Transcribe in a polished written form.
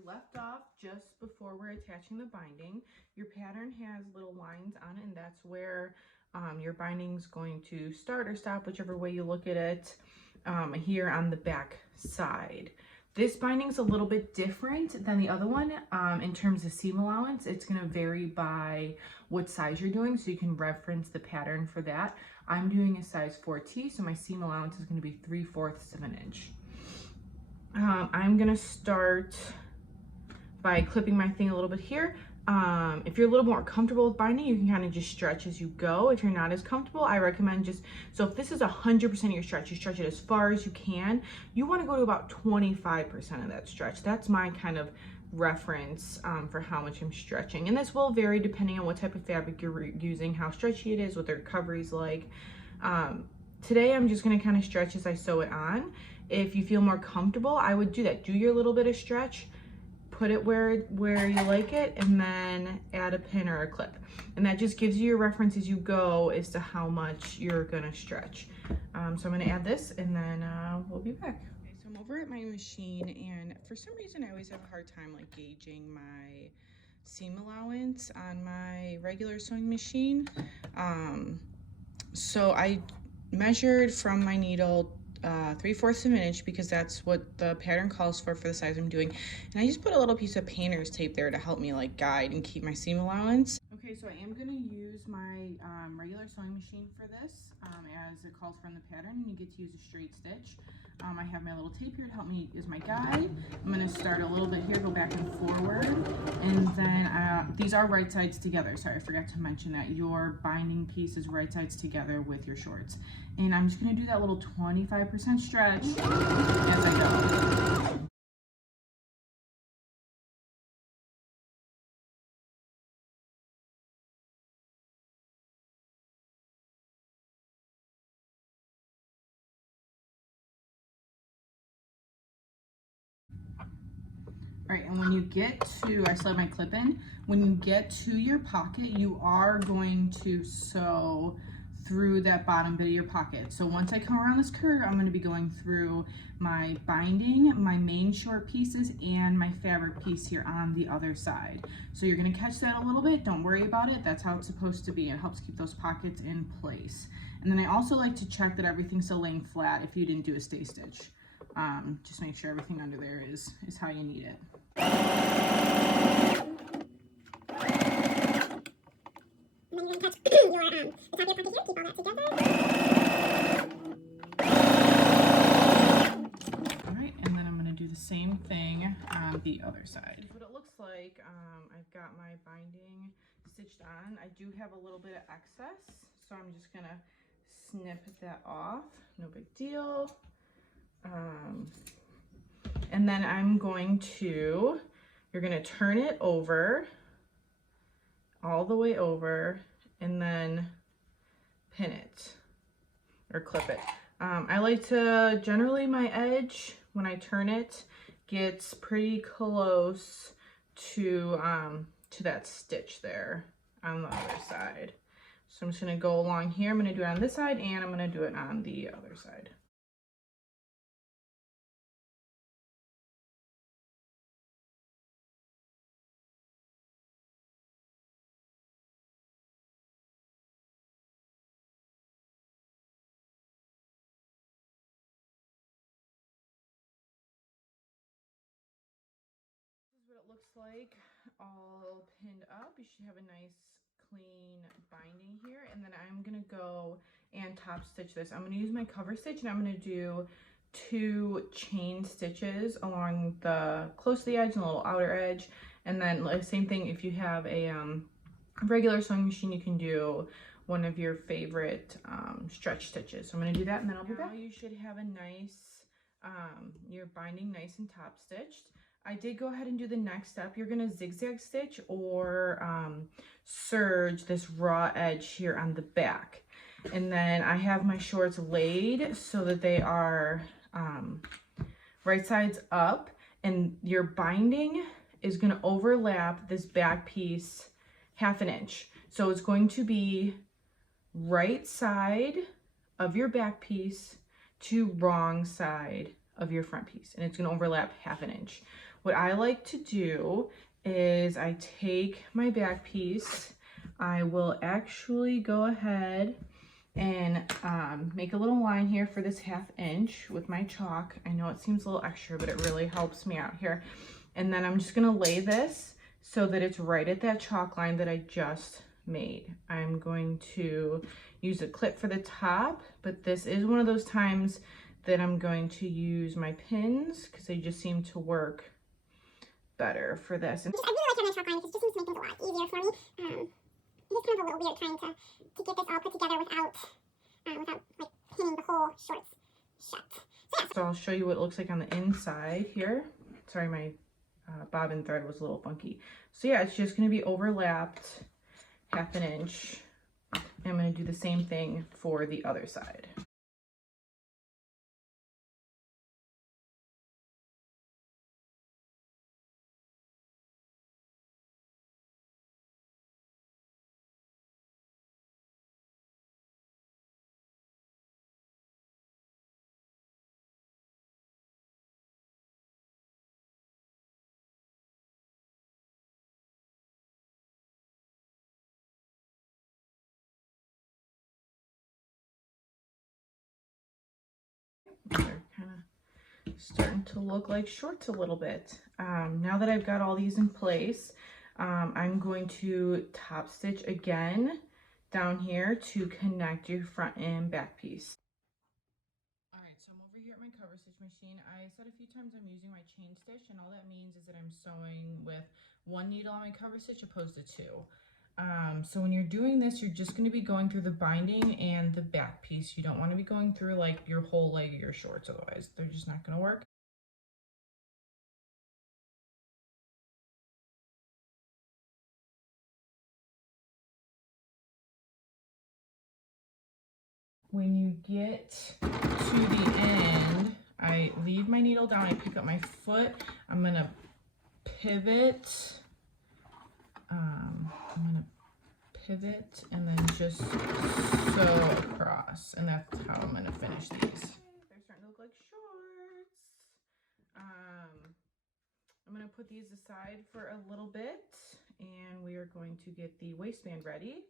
we left off just before we're attaching the binding. Your pattern has little lines on it, and that's where your binding's going to start or stop, whichever way you look at it, here on the back side. This binding's a little bit different than the other one in terms of seam allowance. It's going to vary by what size you're doing, so you can reference the pattern for that. I'm doing a size 4T, so my seam allowance is going to be 3/4 of an inch. I'm going to start by clipping my thing a little bit here. If you're a little more comfortable with binding, you can kind of just stretch as you go. If you're not as comfortable, I recommend so if this is 100% of your stretch, you stretch it as far as you can. You want to go to about 25% of that stretch. That's my kind of reference for how much I'm stretching. And this will vary depending on what type of fabric you're using, how stretchy it is, what the recovery's like. Today, I'm just going to kind of stretch as I sew it on. If you feel more comfortable, I would do that. Do your little bit of stretch, put it where you like it, and then add a pin or a clip. And that just gives you your reference as you go as to how much you're gonna stretch. So I'm gonna add this, and then we'll be back. Okay, so I'm over at my machine, and for some reason I always have a hard time like gauging my seam allowance on my regular sewing machine. So I measured from my needle 3/4 of an inch because that's what the pattern calls for the size I'm doing, and I just put a little piece of painter's tape there to help me like guide and keep my seam allowance. Okay, so I am going to use my regular sewing machine for this as it calls for in the pattern. You get to use a straight stitch. I have my little tape here to help me as my guide. I'm going to start a little bit here, go back and forward, and then these are right sides together. Sorry, I forgot to mention that your binding piece is right sides together with your shorts. And I'm just going to do that little 25% stretch as I go. All right, and when you get to, I slid my clip in, when you get to your pocket, you are going to sew through that bottom bit of your pocket. So once I come around this curve, I'm going to be going through my binding, my main short pieces, and my fabric piece here on the other side. So you're going to catch that a little bit. Don't worry about it. That's how it's supposed to be. It helps keep those pockets in place. And then I also like to check that everything's still laying flat if you didn't do a stay stitch. Just make sure everything under there is how you need it. And then you're going to catch your the top of your pocket here, keep all that together. Alright, and then I'm going to do the same thing on the other side. This is what it looks like. I've got my binding stitched on. I do have a little bit of excess, so I'm just going to snip that off. No big deal. And then you're going to turn it over, all the way over, and then pin it or clip it. I like to, generally my edge, when I turn it, gets pretty close to that stitch there on the other side. So I'm just going to go along here. I'm going to do it on this side, and I'm going to do it on the other side. What it looks like all pinned up. You should have a nice clean binding here, and then I'm gonna go and top stitch this. I'm gonna use my cover stitch, and I'm gonna do 2 chain stitches along the close to the edge and the little outer edge, and then same thing if you have a regular sewing machine, you can do one of your favorite stretch stitches. So I'm gonna do that, and then I'll be back. Now you should have a nice your binding nice and top stitched. I did go ahead and do the next step. You're going to zigzag stitch or serge this raw edge here on the back. And then I have my shorts laid so that they are right sides up, and your binding is going to overlap this back piece 1/2 inch. So it's going to be right side of your back piece to wrong side of your front piece, and it's gonna overlap 1/2 inch. What I like to do is I take my back piece, I will actually go ahead and make a little line here for this 1/2 inch with my chalk. I know it seems a little extra, but it really helps me out here. And then I'm just gonna lay this so that it's right at that chalk line that I just made. I'm going to use a clip for the top, but this is one of those times that I'm going to use my pins because they just seem to work better for this. And I really like having a chalk line because it just seems to make things a lot easier for me. It's kind of a little weird trying to get this all put together without like pinning the whole shorts shut. So I'll show you what it looks like on the inside here. Sorry, my bobbin thread was a little funky. So yeah, it's just going to be overlapped 1/2 inch. I'm going to do the same thing for the other side. They're kind of starting to look like shorts a little bit. Now that I've got all these in place, I'm going to top stitch again down here to connect your front and back piece. All right, so I'm over here at my cover stitch machine. I said a few times I'm using my chain stitch, and all that means is that I'm sewing with 1 needle on my cover stitch opposed to 2. So when you're doing this, you're just going to be going through the binding and the back piece. You don't want to be going through like your whole leg of your shorts, otherwise they're just not going to work. When you get to the end, I leave my needle down, I pick up my foot, I'm going to pivot, and then just sew across, and that's how I'm going to finish these. They're starting to look like shorts. I'm going to put these aside for a little bit, and we are going to get the waistband ready.